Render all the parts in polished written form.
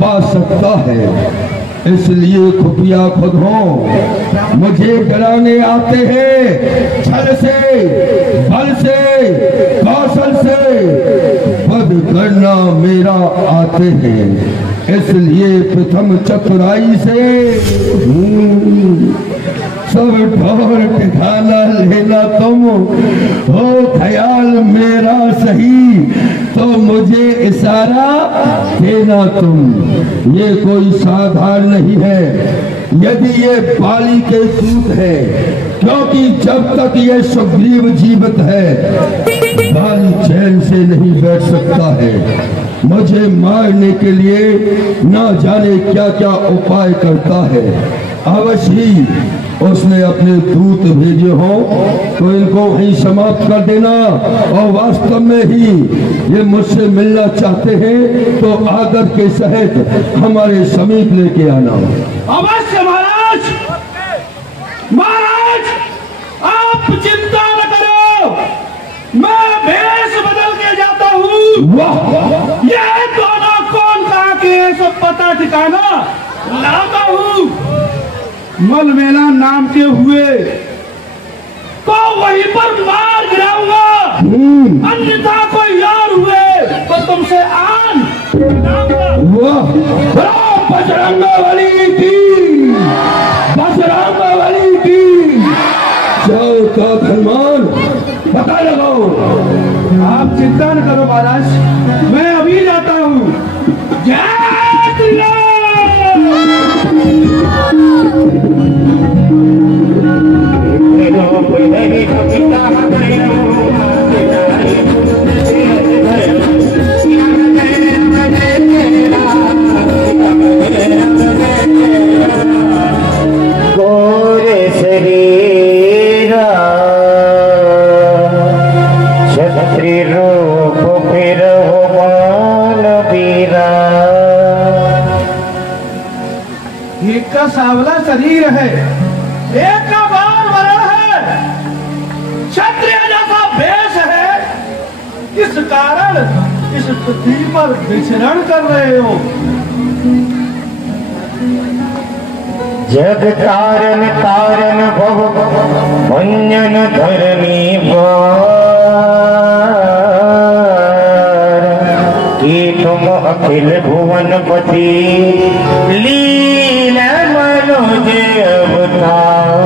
पा सकता है, इसलिए खुफिया खुद हो मुझे डराने आते हैं। छल से, बल से, कौशल से वध करना मेरा आते हैं, इसलिए प्रथम चतुराई से सब ठोर ठिकाना लेना तुम हो। ख्याल मेरा सही तो मुझे इशारा देना तुम। ये कोई साधारण नहीं है, यदि ये बाली के सूत है, क्योंकि जब तक ये सुग्रीव जीवित है बाली चैन से नहीं बैठ सकता है। मुझे मारने के लिए न जाने क्या क्या उपाय करता है। अवश्य ही उसने अपने दूत भेजे हो तो इनको वहीं समाप्त कर देना, और वास्तव में ही ये मुझसे मिलना चाहते हैं तो आदर के सहित हमारे समीप लेके आना। अवश्य महाराज। महाराज आप चिंता न करो, मैं भेष बदल के जाता हूँ। वाह, ये दोनों कौन कहा के सब पता ठिकाना लाता हूँ। मलमेला नाम के हुए को वहीं पर मार गिराऊंगा, अन्यथा कोई यार हुए तो तुमसे आन वाह, बजरंगा वाली की, बजरंगा वाली की। जाओ तो धनमान पता लगाओ। आप चिंता न करो महाराज, मैं अभी जाता हूँ। जय श्री राम। सावला शरीर है, एक का बाल वरण है, क्षत्रिय जैसा भेष है, इस कारण इस पृथ्वी पर विचरण कर रहे हो। जग कारण कारण भव भंजन धर्मी कि तुम अखिल भुवनपति लीला मनोज अवतार।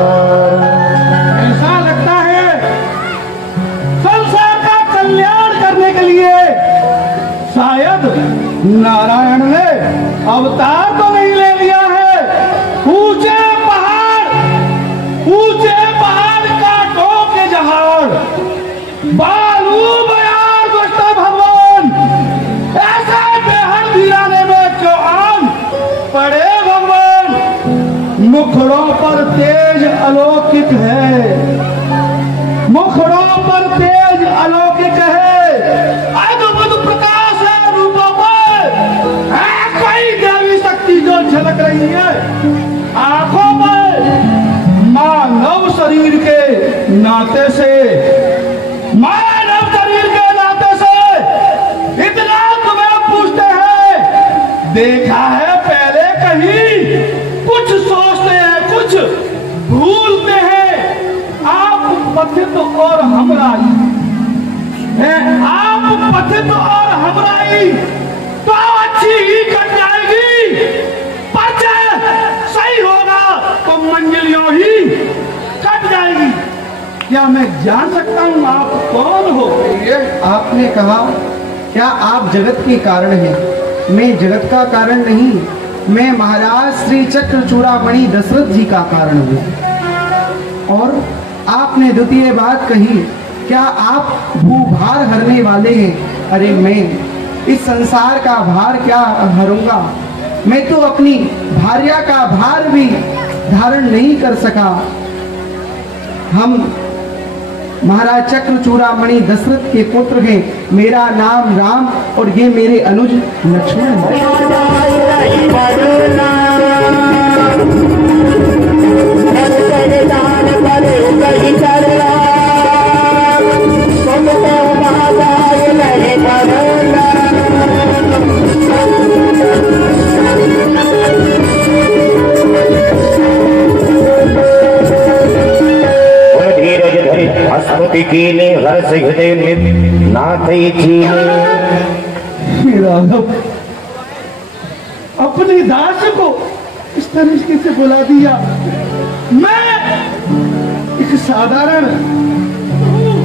ऐसा लगता है संसार का कल्याण करने के लिए शायद नारायण ने अवतार तो नहीं ले लिया है। ऊंचे पहाड़ काटो के जहाड़, बालू बयार दुष्ट भगवान, ऐसे बेहद वीराने में क्यों आन पड़े भगवान। मुखड़ों पर तेज अलौकिक है, मुखड़ों पर तेज अलौकिक है, अद्भुत प्रकाश है रूपों पर, है कोई देवी शक्ति जो झलक रही है आंखों पर। मानव शरीर के नाते से, मानव शरीर के नाते से इतना तुम्हें पूछते हैं, देखा है पहले कहीं? कुछ सोचते हैं, कुछ भूलते हैं। आप पथित और हमराई है, आप पथित और हमराई तो अच्छी ही कट जाएगी, परिचय सही होगा तो मंजिलियों ही कट जाएगी। क्या मैं जान सकता हूँ आप कौन हो? आपने कहा क्या आप जगत के कारण हैं? मैं जगत का कारण नहीं, मैं महाराज श्री चक्रचूड़ामणि दशरथ जी का कारण हूँ। और आपने द्वितीय बात कही, क्या आप भूभार हरने वाले हैं? अरे मैं इस संसार का भार क्या हरूंगा, मैं तो अपनी भार्या का भार भी धारण नहीं कर सका। हम महाराज चक्रचूड़ामणि दशरथ के पुत्र हैं, मेरा नाम राम और ये मेरे अनुज लक्ष्मण है। भक्ति कीने हर्ष हृदय नाथ चीने। राघव अपने दास को इस तरीके से बुला दिया। मैं एक साधारण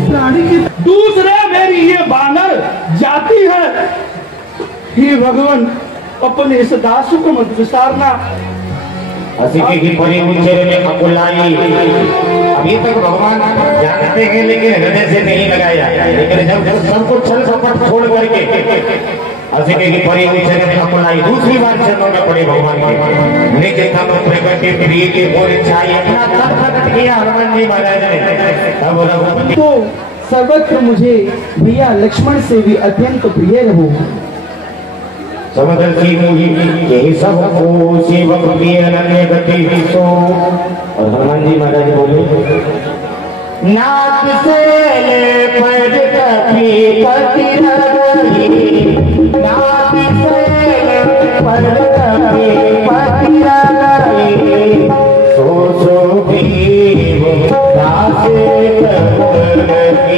प्राणी की दूसरे मेरी ये बानर जाति है। हे भगवान अपने इस दास को मत विसारना। हसीके की परी उच्चर में अकुलाई अभी तक भगवान जानते हैं लेकिन हृदय से नहीं लगाया। लेकिन जब सब कुछ छल कपट छोड़ करके हसीके की परी उच्चर में अकुलाई दूसरी बार चरणों में पड़े भगवान के लेकिन तब प्रकट के प्रिय की और इच्छा इतना तब प्रकट किया हनुमान जी महाराज ने। तब रघुपति तो सर्वत्र मुझे भैया लक्ष्मण से भी अत्यंत प्रिय रहो। समदर्शी मुहि यही सब को सेवक भी अनन्य गति सो। और हनुमान जी महाराज बोले नाथ से ले पद कपी पति रही, नाथ से ले पद कपी पति रही, सो सो भी वो दासे करती।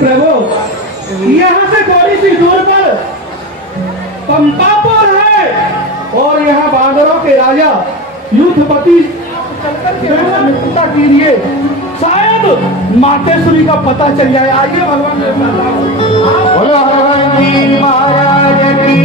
प्रभु यहाँ से थोड़ी सी दूर पर पंपापुर है और यहाँ बांदरों के राजा युद्धपति मित्रता के लिए शायद मातेश्वरी का पता चल जाए। आइए भगवान बोलो हनुमान जी महाराज की।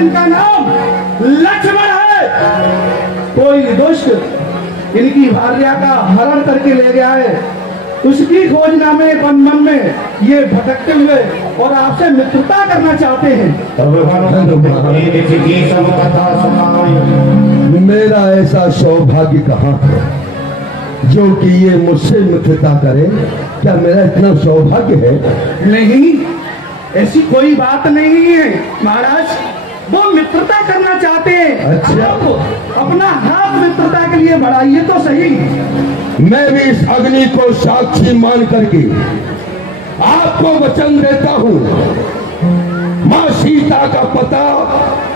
इनका नाम लक्ष्मण है। कोई दुष्ट इनकी भार्या का हरण करके ले गया है। उसकी खोजना में मन में ये भटकते हुए और आपसे मित्रता करना चाहते हैं। मेरा ऐसा सौभाग्य कहाँ है जो कि ये मुझसे मित्रता करे? क्या मेरा इतना सौभाग्य है? नहीं, ऐसी कोई बात नहीं है महाराज। वो मित्रता करना चाहते हैं। अच्छा, अपना हाथ मित्रता के लिए बढ़ाइए तो सही। मैं भी इस अग्नि को साक्षी मान करके आपको वचन देता हूँ, माँ सीता का पता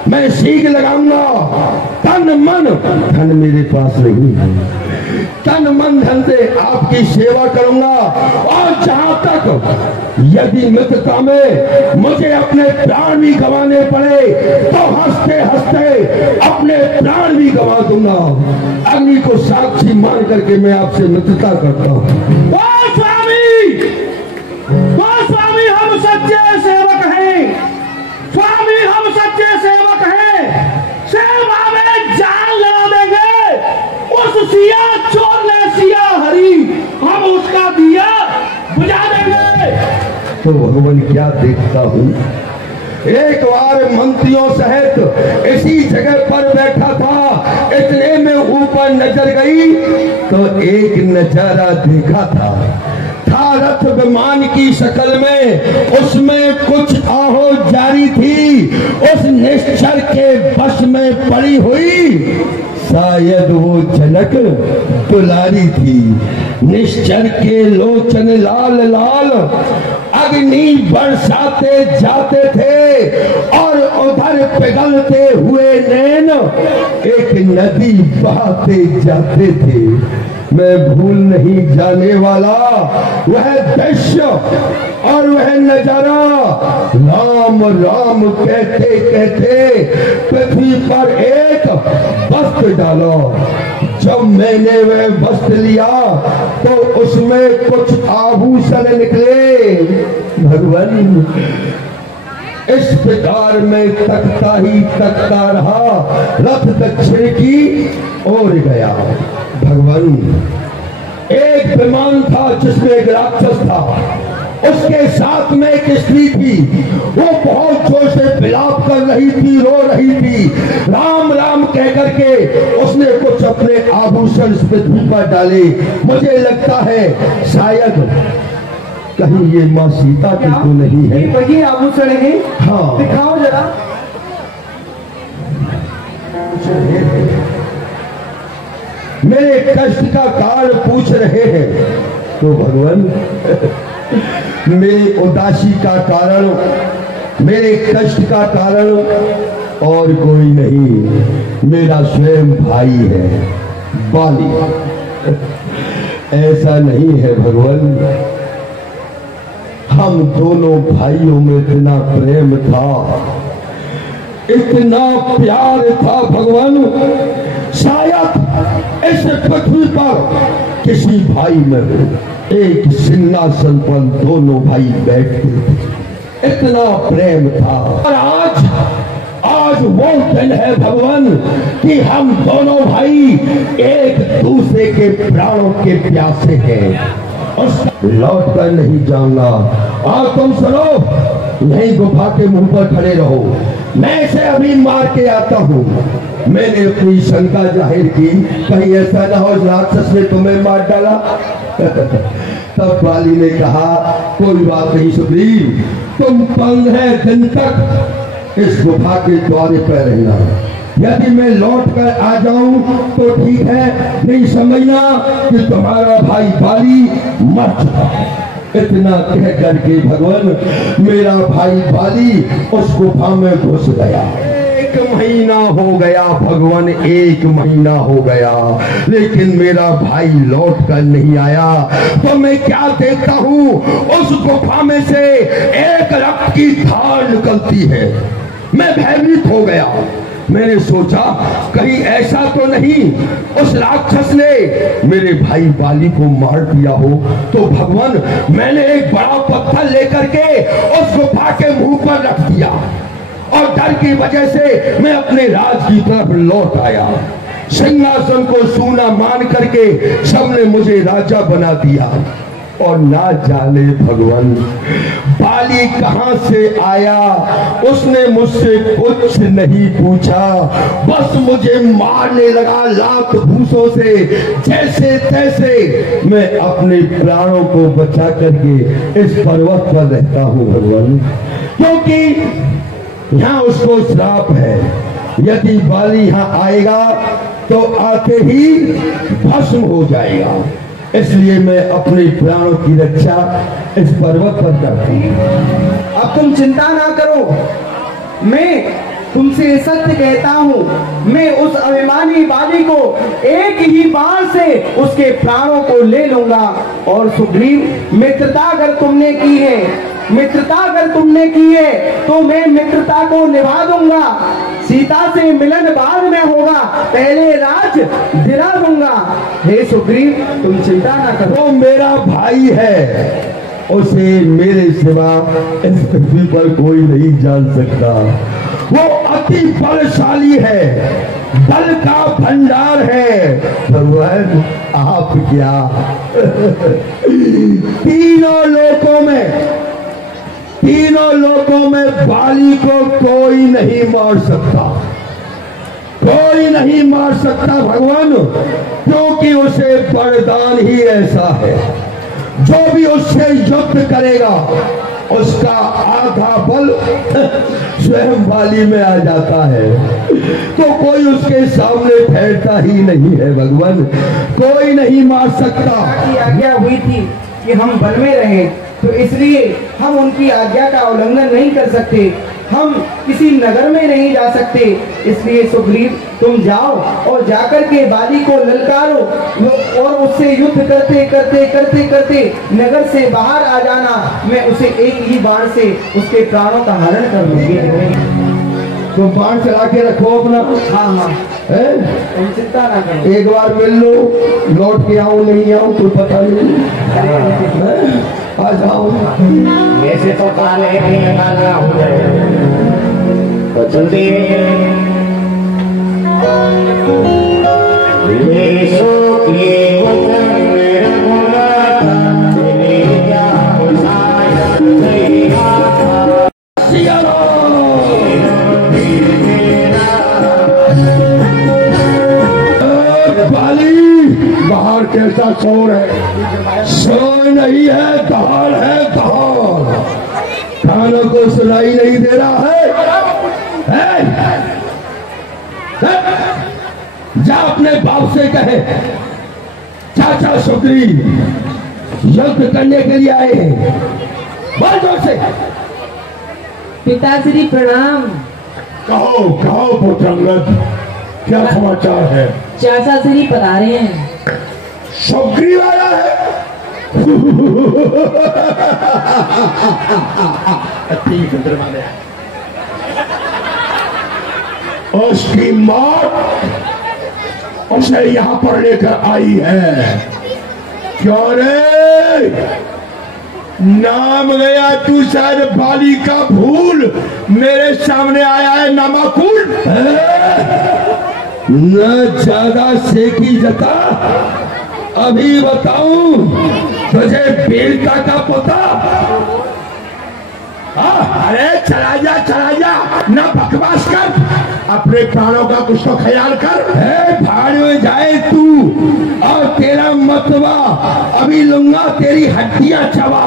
मैं सीख लगाऊंगा। तन मन धन मेरे पास नहीं है, तन मन धन से आपकी सेवा करूंगा। और जहां तक यदि मित्रता में मुझे अपने प्राण भी गंवाने पड़े तो हंसते हंसते अपने प्राण भी गंवा दूंगा। अग्नि को साक्षी मान करके मैं आपसे मित्रता करता हूँ। स्वामी हम सच्चे सेवक हैं। स्वामी हम सच्चे सेवक हैं। सेवा में जान लगा देंगे। उस सिया चोर ने सिया हरी, हम उसका दिया बुझा देंगे। तो भगवान क्या देखता हूँ, एक बार मंत्रियों सहित इसी जगह पर बैठा था। इतने में ऊपर नजर गई तो एक नजारा देखा था रथ विमान की शक्ल में, उसमें कुछ आहो जारी थी। उस निश्चर के बस में पड़ी हुई शायद वो जनक दुलारी थी। निश्चर के लोचन लाल लाल अग्नि बरसाते जाते थे और उधर पिघलते हुए नैन एक नदी बहाते जाते थे। मैं भूल नहीं जाने वाला वह दृश्य और वह नजारा। राम राम कहते कहते पृथ्वी पर एक वस्त्र डालो। जब मैंने वह वस्त्र लिया तो उसमें कुछ आभूषण निकले। भगवान इस प्रकार में तकता ही तकता रहा, रथ दक्षिण की ओर गया। भगवान एक विमान था जिसमें एक राक्षस था, उसके साथ में एक स्त्री थी। वो बहुत जोर से विलाप कर रही थी, रो रही थी। राम राम कह करके उसने कुछ अपने आभूषण पृथ्वी पर डाले। मुझे लगता है शायद कहीं ये माँ सीता की तो नहीं है? ये वही आभूषण है? हाँ। दिखाओ जरा। मेरे कष्ट का कारण पूछ रहे हैं तो भगवान मेरी उदासी का कारण, मेरे कष्ट का कारण और कोई नहीं, मेरा स्वयं भाई है बाली। ऐसा नहीं है भगवान, हम दोनों भाइयों में इतना प्रेम था, इतना प्यार था भगवान, शायद इस पृथ्वी पर किसी भाई में एक सिंहासन पर दोनों भाई बैठते थे, इतना प्रेम था। और आज वो दिन है भगवान कि हम दोनों भाई एक दूसरे के प्राणों के प्यासे हैं और लौट कर नहीं जाऊंगा। और तुम सुनो, यही गुफा के मुंह पर खड़े रहो, मैं इसे अभी मार के आता हूँ। मैंने अपनी शंका जाहिर की, कहीं ऐसा ना हो राक्षस ने तुम्हें मार डाला। तब बाली ने कहा, कोई बात नहीं सुग्रीव, तुम 15 दिन तक इस गुफा के द्वार पर रहना, यदि मैं लौट कर आ जाऊं तो ठीक है, नहीं समझना कि तुम्हारा भाई बाली मर चुका। इतना कह करके भगवान मेरा भाई बाली उस गुफा में घुस गया। 1 महीना हो गया भगवान, 1 महीना हो गया, लेकिन मेरा भाई लौट कर नहीं आया। तो मैं क्या देखता हूँ, उस गुफा में से एक रक्त की धार निकलती है। मैं भयभीत हो गया, मैंने सोचा कहीं ऐसा तो नहीं उस राक्षस ने मेरे भाई बाली को मार दिया हो। तो भगवान मैंने एक बड़ा पत्थर लेकर के उस गुफा के मुंह पर रख दिया और डर की वजह से मैं अपने राज की तरफ लौट आया। सिंहासन को सूना मान करके सबने मुझे राजा बना दिया। और ना जाने भगवान बाली कहां से आया, उसने मुझसे कुछ नहीं पूछा, बस मुझे मारने लगा लात घूंसों से। जैसे तैसे मैं अपने प्राणों को बचा करके इस पर्वत पर रहता हूं भगवान, क्योंकि यहाँ उसको श्राप है, यदि बाली यहाँ आएगा तो आते ही भस्म हो जाएगा। इसलिए मैं अपने प्राणों की रक्षा इस पर्वत पर करता हूँ। अब तुम चिंता ना करो, मैं तुमसे सत्य कहता हूँ, मैं उस अभिमानी बाली को एक ही बार से उसके प्राणों को ले लूंगा। और सुग्रीव, मित्रता अगर तुमने की है, मित्रता अगर तुमने की है तो मैं मित्रता को निभा दूंगा। सीता से मिलन बाद में होगा, पहले राज दिला दूंगा। हे सुग्रीव, तुम चिंता ना करो। वो मेरा भाई है, उसे मेरे सिवा इस पृथ्वी पर कोई नहीं जान सकता। वो अति बलशाली है, बल का भंडार है। भगवान आप क्या तीनों लोकों में बाली को कोई नहीं मार सकता, कोई नहीं मार सकता भगवान, क्योंकि उसे वरदान ही ऐसा है, जो भी उससे युद्ध करेगा उसका आधा बल स्वयं बाली में आ जाता है। तो कोई उसके सामने ठहरता ही नहीं है भगवान, कोई नहीं मार सकता। की आज्ञा हुई थी कि हम वन में रहें, तो इसलिए हम उनकी आज्ञा का उल्लंघन नहीं कर सकते, हम किसी नगर में नहीं जा सकते। इसलिए सुग्रीव, तुम जाओ और जाकर के बाली को ललकारो और उससे युद्ध करते करते करते करते नगर से बाहर आ जाना। मैं उसे एक ही बाण से उसके प्राणों का हरण कर लूंगी। तो बाण चला के रखो अपना। हाँ, तुम चिंता ना करो। एक बार मिल लो, लौट के आऊं नहीं आऊं कोई पता नहीं, आ जाओ। वैसे तो काल एक ही लगाना हो जाए तो जल्दी बाली बाहर कैसा शोर है? शोर नहीं है, दहाड़ है, दहाड़। कानों को सुनाई नहीं दे रहा है? जा अपने बाप से कहे चाचा सुग्रीव युद्ध करने के लिए आए हैं। बोल जोर से। पिताश्री प्रणाम। कहो कहो पुत्र अंगद, क्या समाचार है? चाचा श्री पधारे हैं। सुग्रीव आया है? उसकी मौत उसे यहाँ पर लेकर आई है। क्यों रे? नाम गया तू शायद बाली का भूल, मेरे सामने आया है नामाकुल। न ज्यादा सेकी जता, अभी बताऊं तुझे वीरता का पता? अरे चला जा, ना बकवास कर, अपने प्राणों का कुछ तो ख्याल कर। भाड़ में जाए तू और तेरा मतवा, अभी लूंगा तेरी हड्डियां चबा।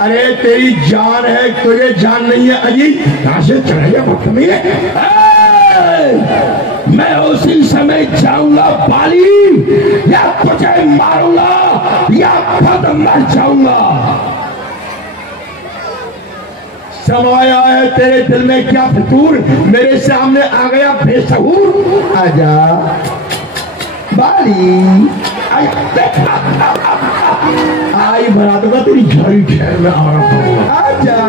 अरे तेरी जान है, तुझे जान नहीं है अजीत, कहां से चला जा बदतमीज। मैं उसी समय जाऊंगा बाली, या तुझे मारूंगा या खुद मर जाऊंगा। समाया है तेरे दिल में क्या फितूर, मेरे सामने आ गया बेसहूर। आजा बाली, आई बना दूंगा तेरी झड़ी ठहर में आ रहा हूँ। आजा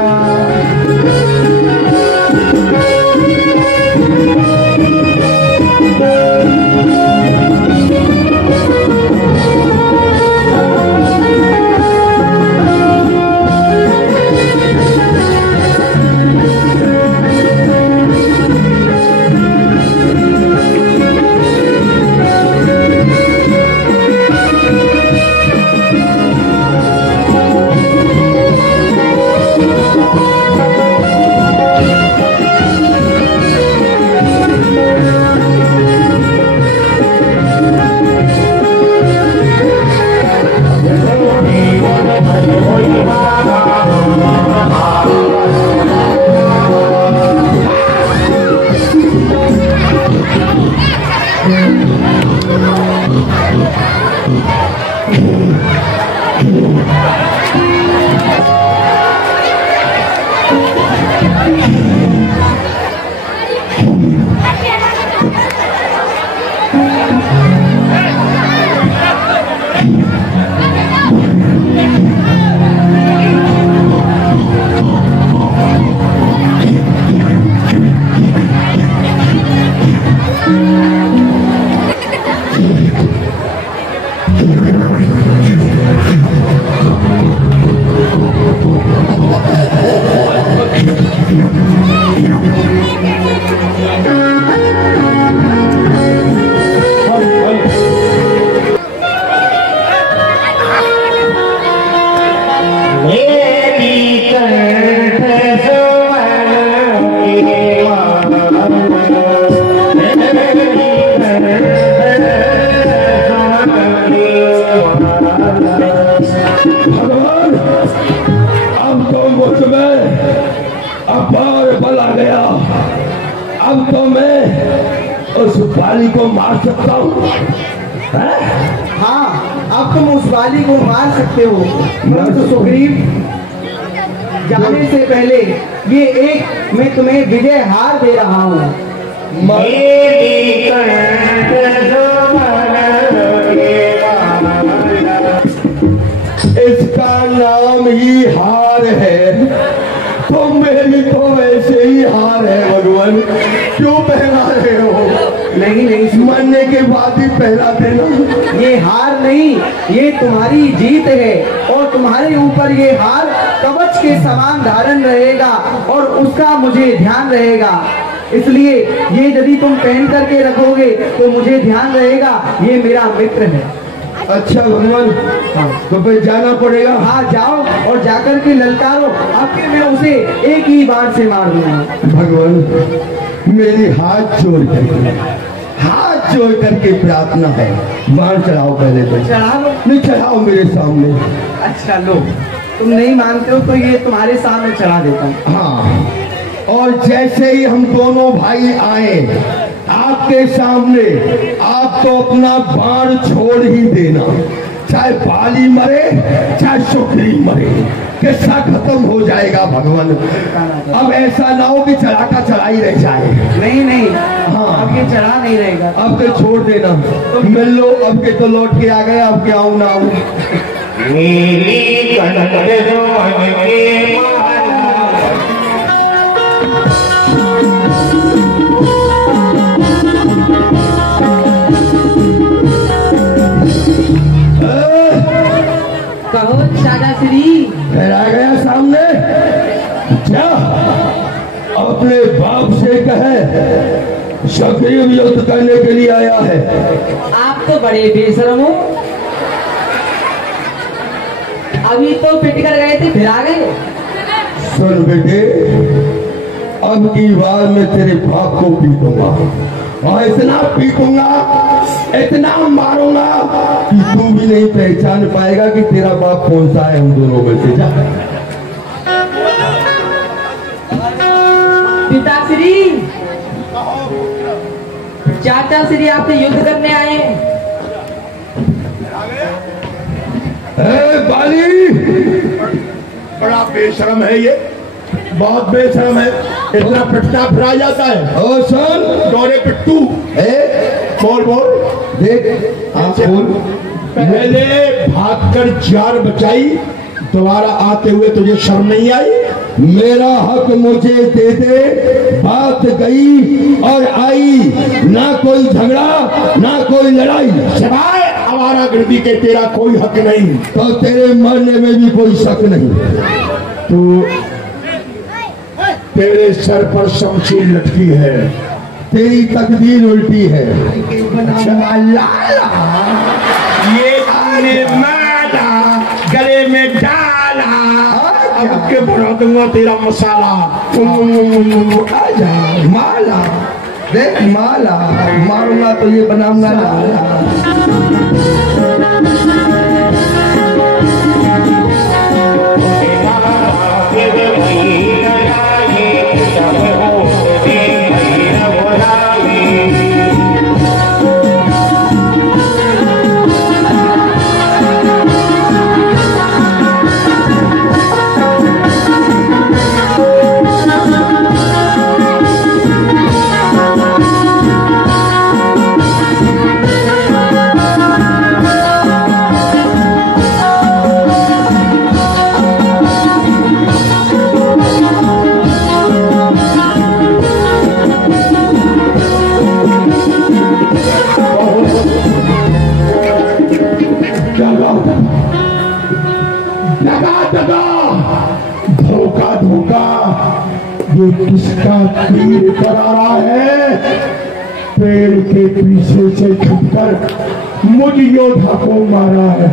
बाली को मार सकता हूँ। हाँ, अब तुम उस बाली को मार सकते हो, परंतु सुग्रीव जाने से पहले ये एक मैं तुम्हें विजय हार दे रहा हूँ। इसका नाम ही हार है, तो मेरी तो वैसे ही हार है। भगवान क्यों पहला रहे हो? नहीं, मरने के बाद ही पहला देना। ये हार नहीं, ये तुम्हारी जीत है, और तुम्हारे ऊपर ये हार कवच के समान धारण रहेगा, और उसका मुझे ध्यान रहेगा। इसलिए ये यदि तुम पहन करके रखोगे तो मुझे ध्यान रहेगा ये मेरा मित्र है। अच्छा भगवान, तो फिर जाना पड़ेगा। हाँ जाओ, और जाकर के ललकारो, आपके मैं उसे एक ही बार से मार दूंगा। भगवान मेरी हाथ जोड़ करके हाथ जोड़ करके प्रार्थना है। बाण चढ़ाओ पहले तो। चढ़ा लो। नहीं चढ़ाओ मेरे सामने। अच्छा लो, तुम नहीं मानते हो तो ये तुम्हारे सामने चढ़ा देता हूँ। हाँ, और जैसे ही हम दोनों भाई आए आपके सामने, आप तो अपना बाण छोड़ ही देना, चाहे बाली मरे चाहे सुग्रीव मरे, किस्सा खत्म हो जाएगा भगवान। अब ऐसा ना हो कि चढ़ाता चढ़ाई रह जाए। नहीं नहीं, हाँ, अब ये चढ़ा नहीं रहेगा। अब के छोड़ देना, मिल लो। अब के तो लौट के आ गए, अब क्या आऊं ना आऊं। नीली कनक रोहन के कहो दादा श्री। फिर आ गया सामने, क्या अपने बाप से कहे सुग्रीव युद्ध करने के लिए आया है। आप तो बड़े बेशरम हो, अभी तो पिट कर गए थे फिर आ गए। सुन बेटे, अब की बार मैं तेरे बाप को पीटूंगा, और इतना पीटूंगा, इतना मारूंगा कि तू भी नहीं पहचान पाएगा कि तेरा बाप कौन सा है हम दोनों में से। जा पिताश्री, चाचा श्री आपसे युद्ध करने आए। बाली, बड़ा बेशरम है ये, बहुत बेशरम है। इतना पिटना फिरा जाता है। ओ सुन डोरे पिट्टू, बोल बोल देख, आप बोल। पहले भागकर जान बचाई, दोबारा आते हुए तुझे शर्म नहीं आई? मेरा हक मुझे दे दे, बात गई और आई, ना कोई झगड़ा ना कोई लड़ाई। सिवाय आवारागर्दी के तेरा कोई हक नहीं। तो तेरे मरने में भी कोई शक नहीं। तू, तेरे सर पर शमशीर लटकी है, तेरी तकदीर उल्टी है। ये तूने मारा, गले में डाला, अब के बना दूंगा तेरा मसाला। आजा माला, देख माला मारूंगा तो ये बनाऊंगा लाला। धोखा धोखा, ये किसका तीर कर आ रहा है? पेड़ के पीछे से छुपकर मुझ योद्धा को मारा है।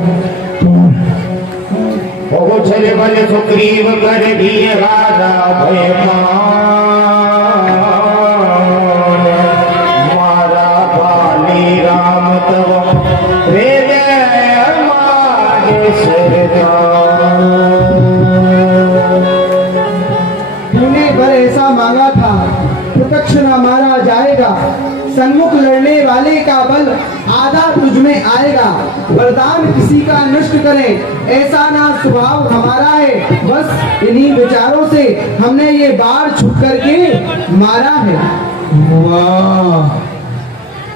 बहुत चले बल सुग्रीव कर दिए राजा मारा बाली राम तब तूने वर ऐसा मांगा था, प्रत्यक्ष न मारा जाएगा, सन्मुख लड़ने वाले का बल आधा तुझ में आएगा। वरदान किसी का नष्ट करें ऐसा ना स्वभाव हमारा है, बस इन्हीं विचारों से हमने ये बार छुप करके मारा है। वाह,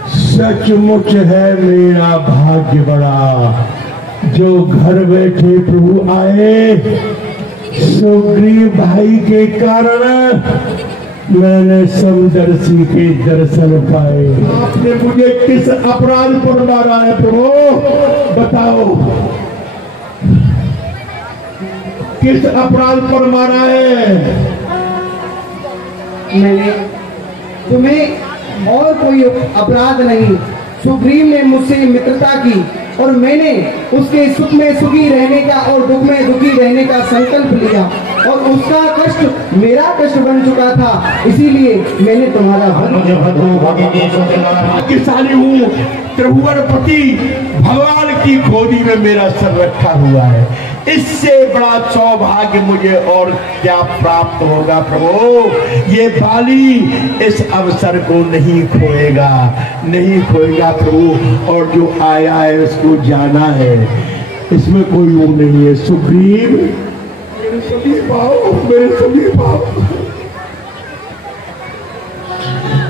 सचमुच है मेरा भाग्य बड़ा, जो घर बैठे प्रभु आए। सुग्रीव भाई के कारण मैंने समदर्शी के दर्शन पाए। आपने मुझे किस अपराध पर मारा है प्रभु, बताओ, किस अपराध पर मारा है? मैंने तुम्हें और कोई अपराध नहीं, सुग्रीव ने मुझसे मित्रता की और मैंने उसके सुख में सुखी रहने का और दुख में दुखी रहने का संकल्प लिया और उसका कष्ट मेरा कष्ट बन चुका था, इसीलिए मैंने तुम्हारा भाग्यशाली हूँ, त्रिभुवनपति भगवान की गोदी में मेरा सर रखा हुआ है। इससे बड़ा सौभाग्य मुझे और क्या प्राप्त होगा प्रभु। ये बाली इस अवसर को नहीं खोएगा, नहीं खोएगा प्रभु। और जो आया है उसको जाना है, इसमें कोई वो नहीं है। सुग्रीव मेरे सभी भाव, मेरे सभी भाव,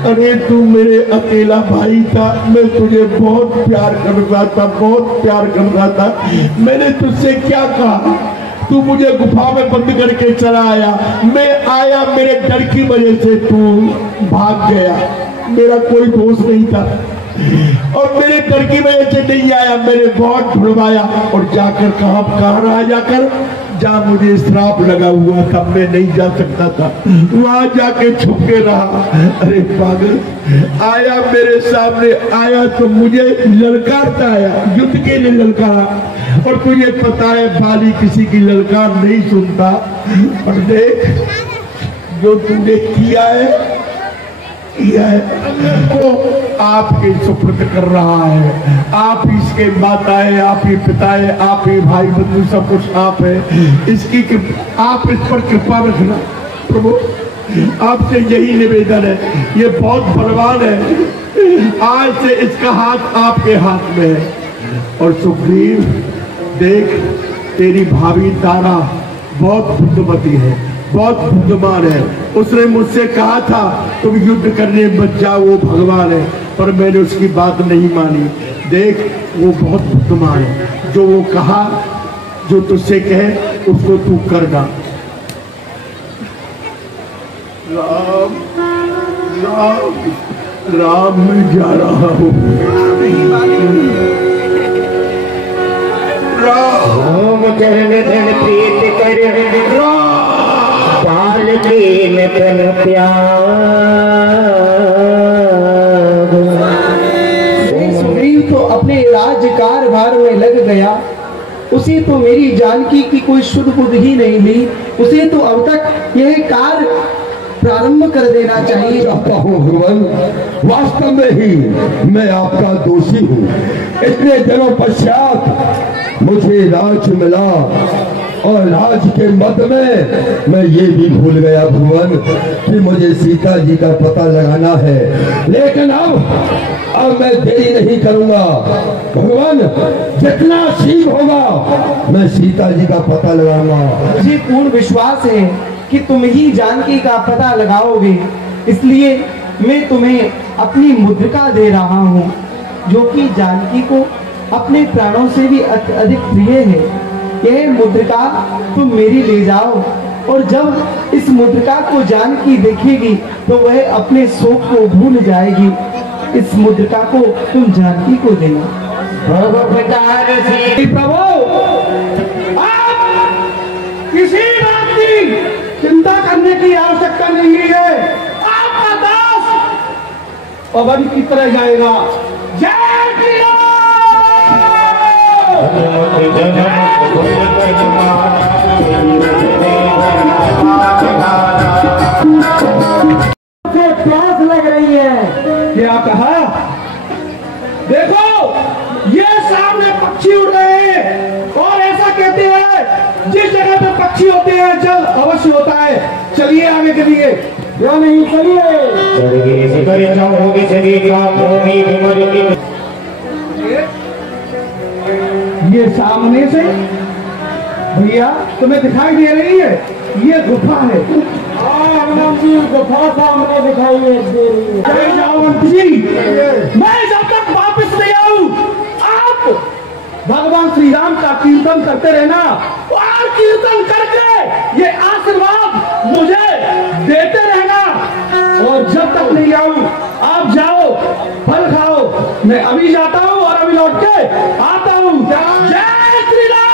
अरे तू मेरे अकेला भाई था, मैं तुझे बहुत प्यार करता था, बहुत प्यार करता था। मैंने तुझसे क्या कहा, तू मुझे गुफा में बंद करके चला आया। मैं आया, मेरे डर की वजह से तू भाग गया, मेरा कोई दोष नहीं था। और मेरे डर की वजह से नहीं आया, मैंने बहुत ढूंढवाया और जाकर कहाँ रहा, जाकर जहाँ मुझे श्राप लगा हुआ था, मैं नहीं जा सकता था, वहां जाके छुप के रहा। अरे पागल, आया मेरे सामने, आया तो मुझे ललकारता आया, युद्ध के लिए ललकारा। और तुझे पता है बाली किसी की ललकार नहीं सुनता। और देख जो तूने किया है वो आपके सुपुर्द कर रहा है। आप इसके माता है, आप ही पिता है, आप ही भाई बंधु, सब कुछ आप है। इसकी आप इस पर कृपा रखना प्रभु, आपसे यही निवेदन है। ये बहुत बलवान है, आज से इसका हाथ आपके हाथ में है। और सुग्रीव देख, तेरी भाभी तारा बहुत बुद्धिमती है, बहुत बुद्धिमान है। उसने मुझसे कहा था तुम युद्ध करने मत जाओ, वो भगवान है, पर मैंने उसकी बात नहीं मानी। देख वो बहुत बुद्धिमान है, जो वो कहा, जो तुझसे कहे उसको तू करना। राम राम राम, मैं जा रहा हूँ। राम चरण धन प्रीत कर, पाल की में तन प्यार। सुग्रीव तो अपने राज्य कारभार में लग गया, उसे तो मेरी जानकी की कोई शुद्ध बुद्ध ही नहीं ली। उसे तो अब तक यह कार्य प्रारंभ कर देना चाहिए। चाहता हूँ भगवान, वास्तव में ही मैं आपका दोषी हूँ। इतने दिनों पश्चात मुझे राज मिला और राज के मद में मैं ये भी भूल गया भगवान कि मुझे सीता जी का पता लगाना है। लेकिन अब मैं देरी नहीं करूंगा भगवान, जितना शीघ्र होगा मैं सीता जी का पता लगाऊंगा। मुझे पूर्ण विश्वास है कि तुम ही जानकी का पता लगाओगे, इसलिए मैं तुम्हें अपनी मुद्रिका दे रहा हूँ, जो कि जानकी को अपने प्राणों से भी अधिक प्रिय है। यह मुद्रिका तुम मेरी ले जाओ, और जब इस मुद्रिका को जानकी देखेगी तो वह अपने शोक को भूल जाएगी। इस मुद्रिका को तुम जानकी को देना। प्रभु, आप किसी बात की चिंता करने की आवश्यकता नहीं है। आपका दास पवन की तरह जाएगा। जय श्री प्यास लग रही है। क्या कहा? देखो, ये सामने पक्षी उड़ रहे हैं और ऐसा कहते हैं जिस जगह पे पक्षी होते हैं जल अवश्य होता है। चलिए आगे चलिए। या नहीं, ये सामने से भैया तुम्हें दिखाई दे रही है, ये गुफा है। हनुमान जी, गुफा सामने दिखाई दे रही है। जाओ जी, मैं जब तक वापस नहीं आऊं आप भगवान श्री राम का कीर्तन करते रहना, और कीर्तन करके ये आशीर्वाद मुझे देते रहना। और जब तक नहीं आऊं आप जाओ, फल खाओ। मैं अभी जाता हूं और अभी लौट के आता हूं। जय श्री राम।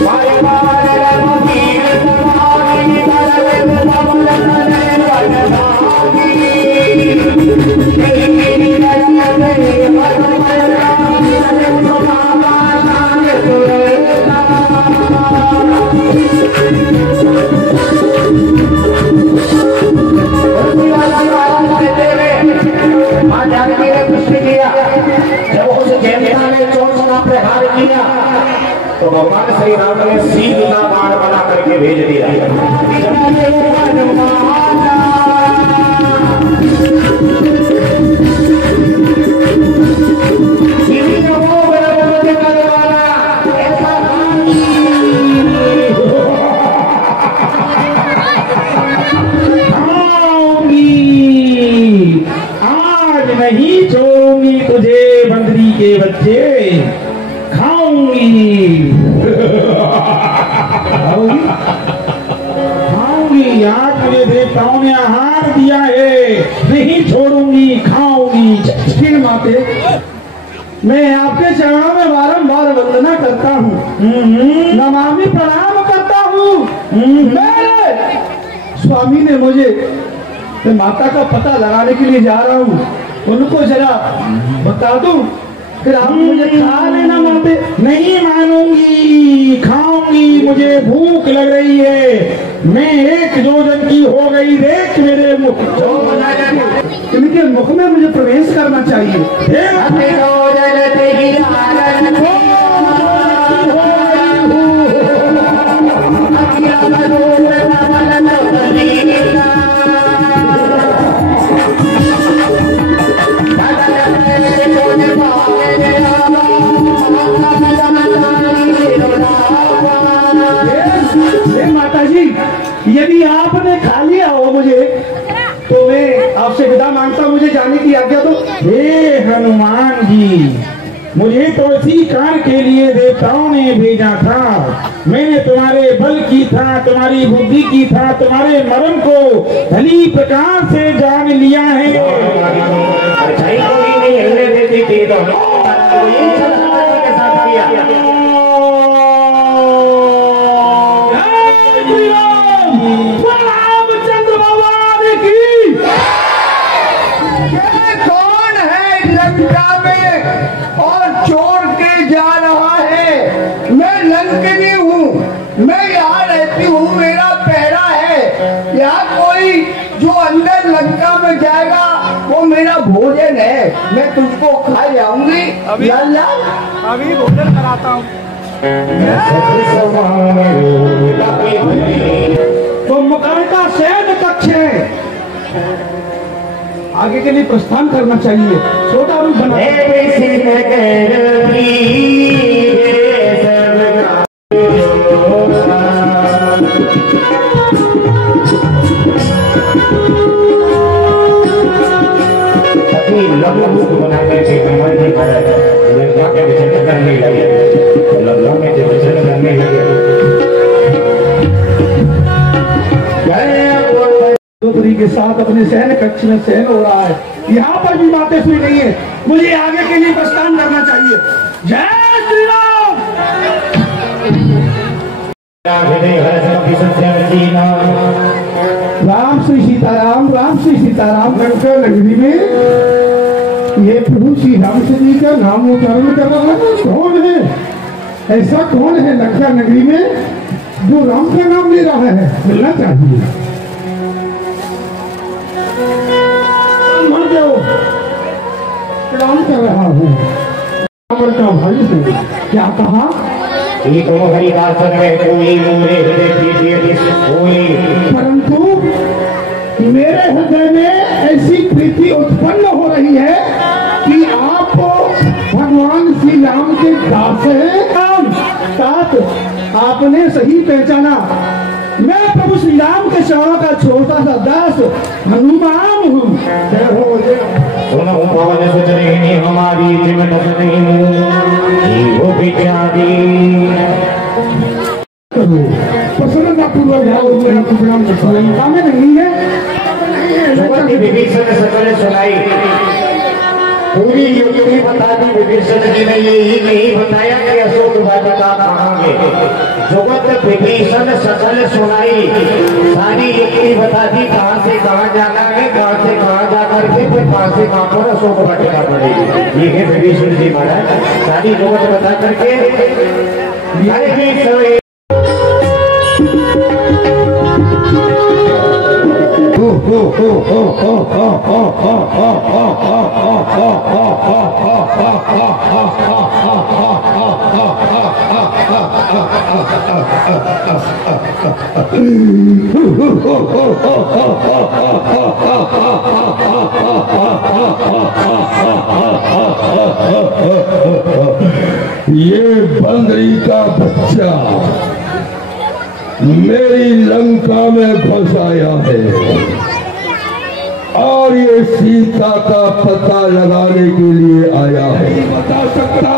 बाय बाय से खाऊंगी खाऊंगी। आज मुझे देवताओं ने आहार दिया है, नहीं छोड़ूंगी, खाऊंगी। ठीक माते, मैं आपके चरणों में बारंबार वंदना करता हूँ, नमामि प्रणाम करता हूँ। मेरे स्वामी ने मुझे माता का पता लगाने के लिए जा रहा हूँ, उनको जरा बता दूं, फिर आप मुझे खा लेना माते। नहीं मानूंगी, खाऊंगी, मुझे भूख लग रही है। मैं 1 जोजन की हो गई, देख मेरे मुख। इनके मुख में मुझे प्रवेश करना चाहिए। माता जी, यदि आपने खा लिया हो मुझे, तो मैं आपसे विदा मांगता हूँ, मुझे जाने की आज्ञा दो। हे हनुमान जी, मुझे तो इसी कार्य के लिए देवताओं ने भेजा था। मैंने तुम्हारे बल की था, तुम्हारी बुद्धि की था, तुम्हारे मरण को भली प्रकार से जान लिया है। रामचंद्र भगवान की। कौन है लंका में और छोड़ के जा रहा है? मैं लंकनी हूँ, मैं यहाँ रहती हूँ, मेरा पहरा है। यहाँ कोई जो अंदर लंका में जाएगा वो मेरा भोजन है, मैं तुझको खा जाऊंगी। लाला अभी भोजन कराता हूँ। तो मकान का शयन कक्ष है, आगे के लिए प्रस्थान करना चाहिए। छोटा रूप बना के साथ अपने शयन कक्ष में शयन हो रहा है। यहाँ पर भी बातें सुई नहीं है, मुझे आगे के लिए प्रस्थान करना चाहिए। जय श्री राम। राम श्री सीताराम, राम श्री सीताराम। लंका नगरी में ये प्रभु श्री रामचंद्र जी का नाम उच्चारण कर रहा है। कौन है ऐसा, कौन है लंका नगरी में जो राम का नाम ले रहा है? मिलना चाहिए। प्रणाम कर रहा हूँ, का भाई हूँ। क्या कहा? परंतु मेरे हृदय में ऐसी प्रीति उत्पन्न हो रही है कि आप भगवान श्री राम के दास हैं। तात, आपने सही पहचाना, मैं प्रभु श्री राम के चरणों का छोटा सा दास हनुमान हूँ। सुनो पवन सुचनी हमारी जीवन वो बिचारी। प्रसन्नता पूर्वक में नहीं है। विभीषण सकल सुनाई, पूरी युक्ति बता दी विभीषण जी ने, यही नहीं बताया कि अशोक वाटिका कहाँ है। जुगत विभीषण सकल सुनाई, सारी युक्ति बता दी, कहाँ से कहाँ जाना है, कहाँ से कहाँ जा करके फिर कहाँ से कहाँ पर अशोक वाटिका पड़ेगी। ये है विभीषण जी महाराज, सारी जुगत बता करके ये बंदरी का बच्चा मेरी लंका में घुस आया है और ये सीता का पता लगाने के लिए आया है। नहीं बता सकता,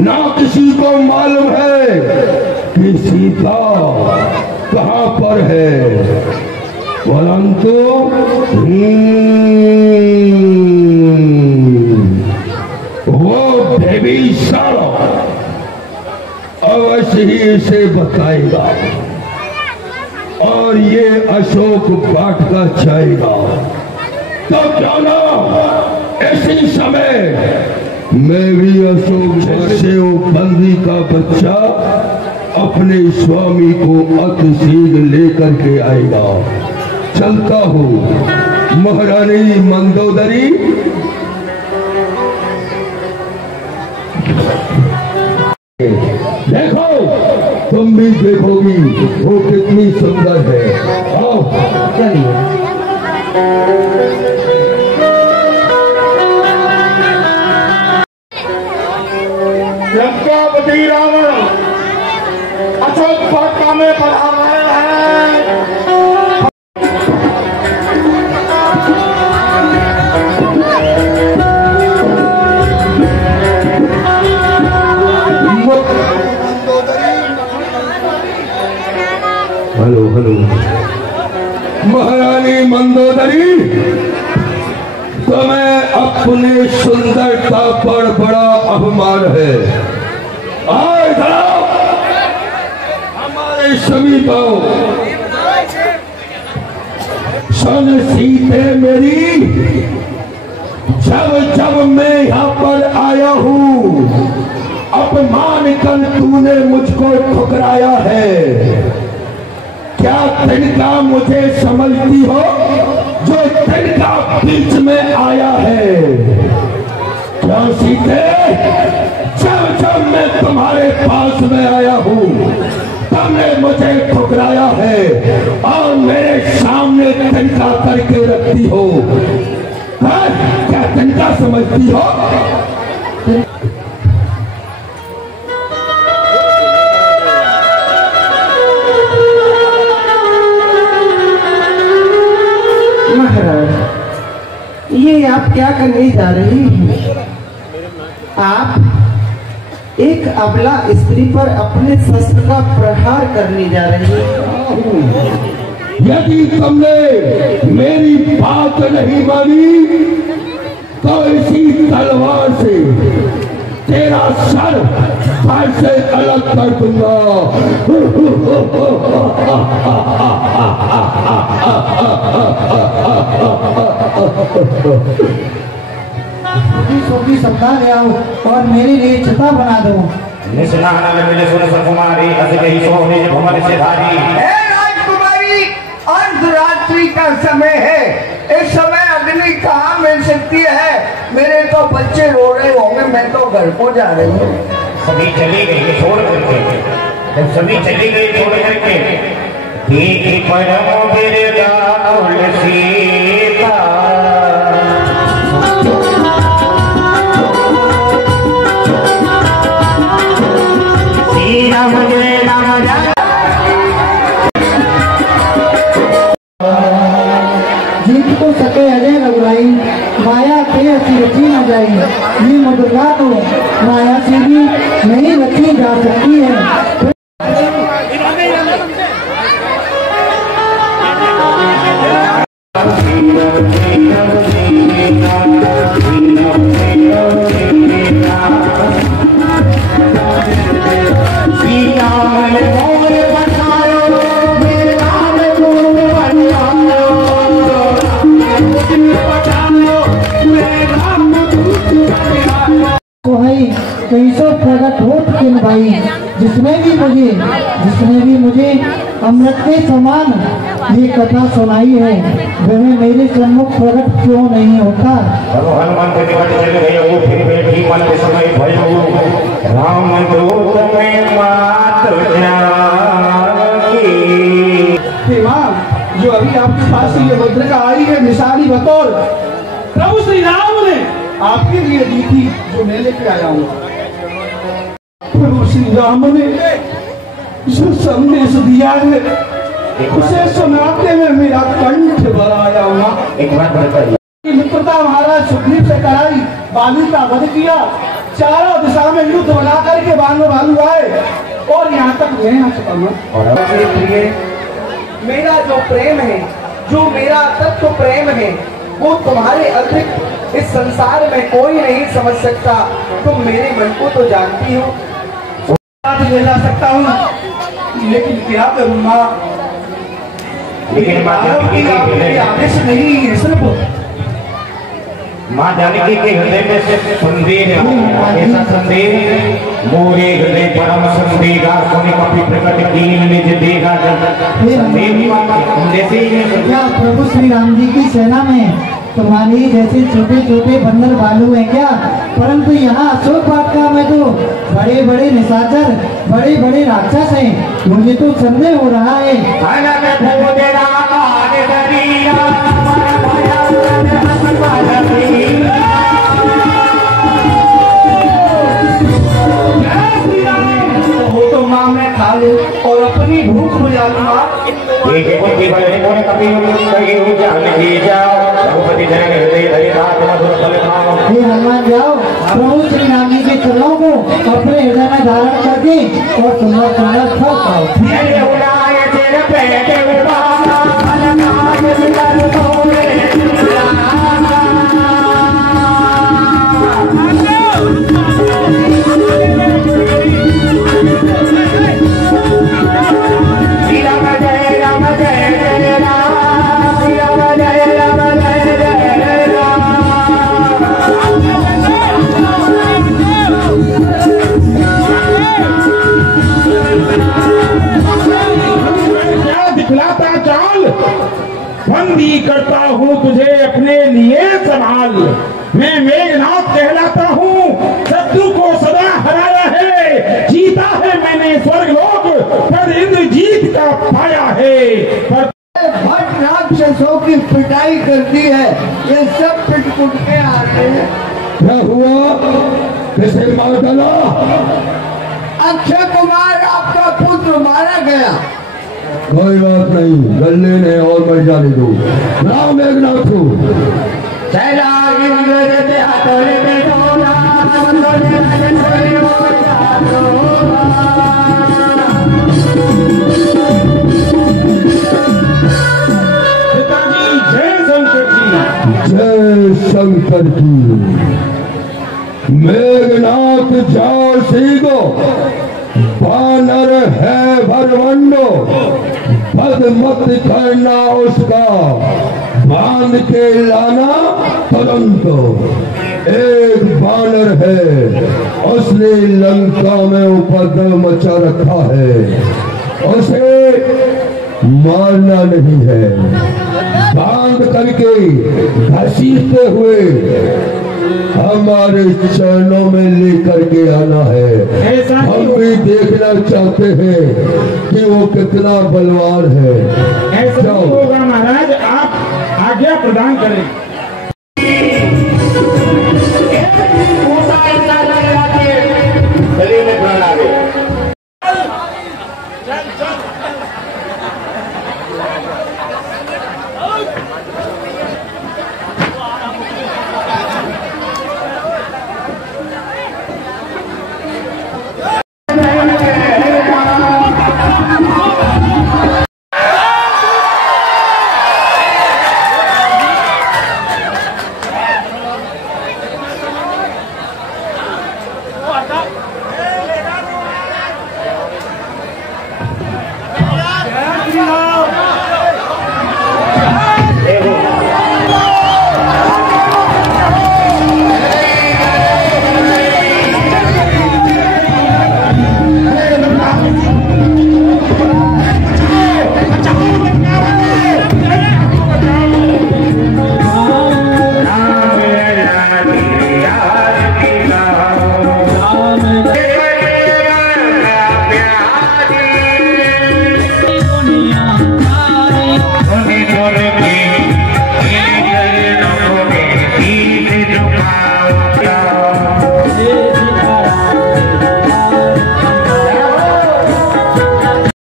ना किसी को मालूम है कि सीता कहाँ पर है, परंतु वो देवी सारा अवश्य ही इसे बताएगा और ये अशोक वाटिका जाएगा। तो क्या ना इसी समय मैं भी अशोक से बंदी का बच्चा अपने स्वामी को अति शीघ्र लेकर के आएगा। चलता हूँ महारानी मंदोदरी। देखो, तुम भी देखोगी वो कितनी सुंदर है। आओ चलिए। लंकापति रावण अशोक वाटिका में पधार रहे हैं। हेलो हेलो महारानी मंदोदरी, तुम्हें अपने सुंदरता पर बड़ा अभिमान है। आए हमारे समीप आओ। सुन सीते मेरी, जब जब मैं यहाँ पर आया हूँ अपमान कर तूने मुझको ठुकराया है। क्या तिनका मुझे समझती हो जो तिनका बीच में आया है? क्या सीते, जब जब मैं तुम्हारे पास में आया हूँ तुमने मुझे ठुकराया है और मेरे सामने तिनका करके रखती हो। क्या तिनका समझती हो? ये आप क्या करने जा रही हैं? आप एक अबला स्त्री पर अपने शस्त्र का प्रहार करने जा रही हैं। यदि तुमने मेरी बात नहीं मानी तो इसी तलवार से तेरा सर पैर से अलग कर दूंगा। सोची समझा ले आओ और मेरे लिए चिता बना दो। राजकुमारी, अर्धरात्रि का समय है, इस समय अग्नि कहाँ मिल सकती है? मेरे तो बच्चे रो रहे होंगे, मैं तो घर को जा रही हूँ। सभी चली गई छोड़ करके, जब सभी चली गई छोड़ करके जीत तो सके अजय रघुराई, माया के ऐसी रची न जाई। ये मुद्रा तो माया से भी नहीं रची जा सकती है। कैसो प्रकट होत किन भाई, जिसने भी मुझे अमृत के समान ये कथा सुनाई है, वह मेरे सम्मुख प्रकट क्यों नहीं होता? हनुमान के निकट चले गए वो फिर बैठी मन के समय भयो राम दूत में मात जागी। मां, जो अभी आपके पास ये मुद्रिका आई है निशानी बतौर प्रभु श्री राम ने आपके लिए दी थी, जो मैं लेके आया हूँ। प्रभु श्री राम ने जो संदेश दिया है उसे सुनाते हुए मेरा कंठ भर आया हुआ। एक बात बताइए, मित्रता महाराज सुग्रीव से कराई, बाली का वध किया, चारों दिशा में युद्ध बना करके बानर भालू आए और यहाँ तक मैं आ चुका हूँ। मेरा जो प्रेम है, जो मेरा तत्व प्रेम है, वो तुम्हारे अतिरिक्त इस संसार में कोई नहीं समझ सकता। तुम मेरे मन को तो जानती हो। ले जा सकता हूँ, लेकिन क्या करूँगा? लेकिन आदेश नहीं है सिर्फ माँ जानकी के हृदय में सिर्फ संदेह है। ऐसा संदेह मोरे हृदय परम संदेगा, सोने कपि प्रकट कीन निज देगा। क्या प्रभु श्री राम जी की सेना में तुम्हारी जैसे छोटे छोटे बंदर भालू हैं क्या? परंतु यहाँ अशोक वाटिका में तो बड़े बड़े निशाचर, बड़े बड़े राक्षस हैं। मुझे तो संदेह हो रहा है। वो तो माँ मैं खा लूं और अपनी भूख बुझा लूंगा। हे हनुमान जाओ, प्रभु श्री राम जी के चरणों को अपने हृदय में धारण करके और सुंदर सुंदर फल खाओ। बंदी करता हूँ तुझे अपने लिए संभाल। मैं मेघनाथ कहलाता हूँ, शत्रु को सदा हराया है, जीता है मैंने स्वर्गलोक, पर इंद्रजीत का पाया है। पर भट राक्षसों की पिटाई करती है, ये सब पिट कुट के आते हैं। क्या हुआ? किसे मार डाला? अक्षय कुमार आपका पुत्र मारा गया। कोई बात नहीं, गले ने और मर जाने दो। राम मेघनाथ हो। पिताजी जय शंकर जी। जय शंकर जी। मेघनाथ जाओ सीधो, बानर है भरवंडो, बद मत करना उसका, बांध के लाना तुरंत। एक बानर है, उसने लंका में उपद्रव मचा रखा है, उसे मारना नहीं है, बांध करके घसीटते हुए हमारे चरणों में लेकर के आना है। हम भी देखना चाहते हैं कि वो कितना बलवान है। ऐसा होगा महाराज, आप आज्ञा प्रदान करें।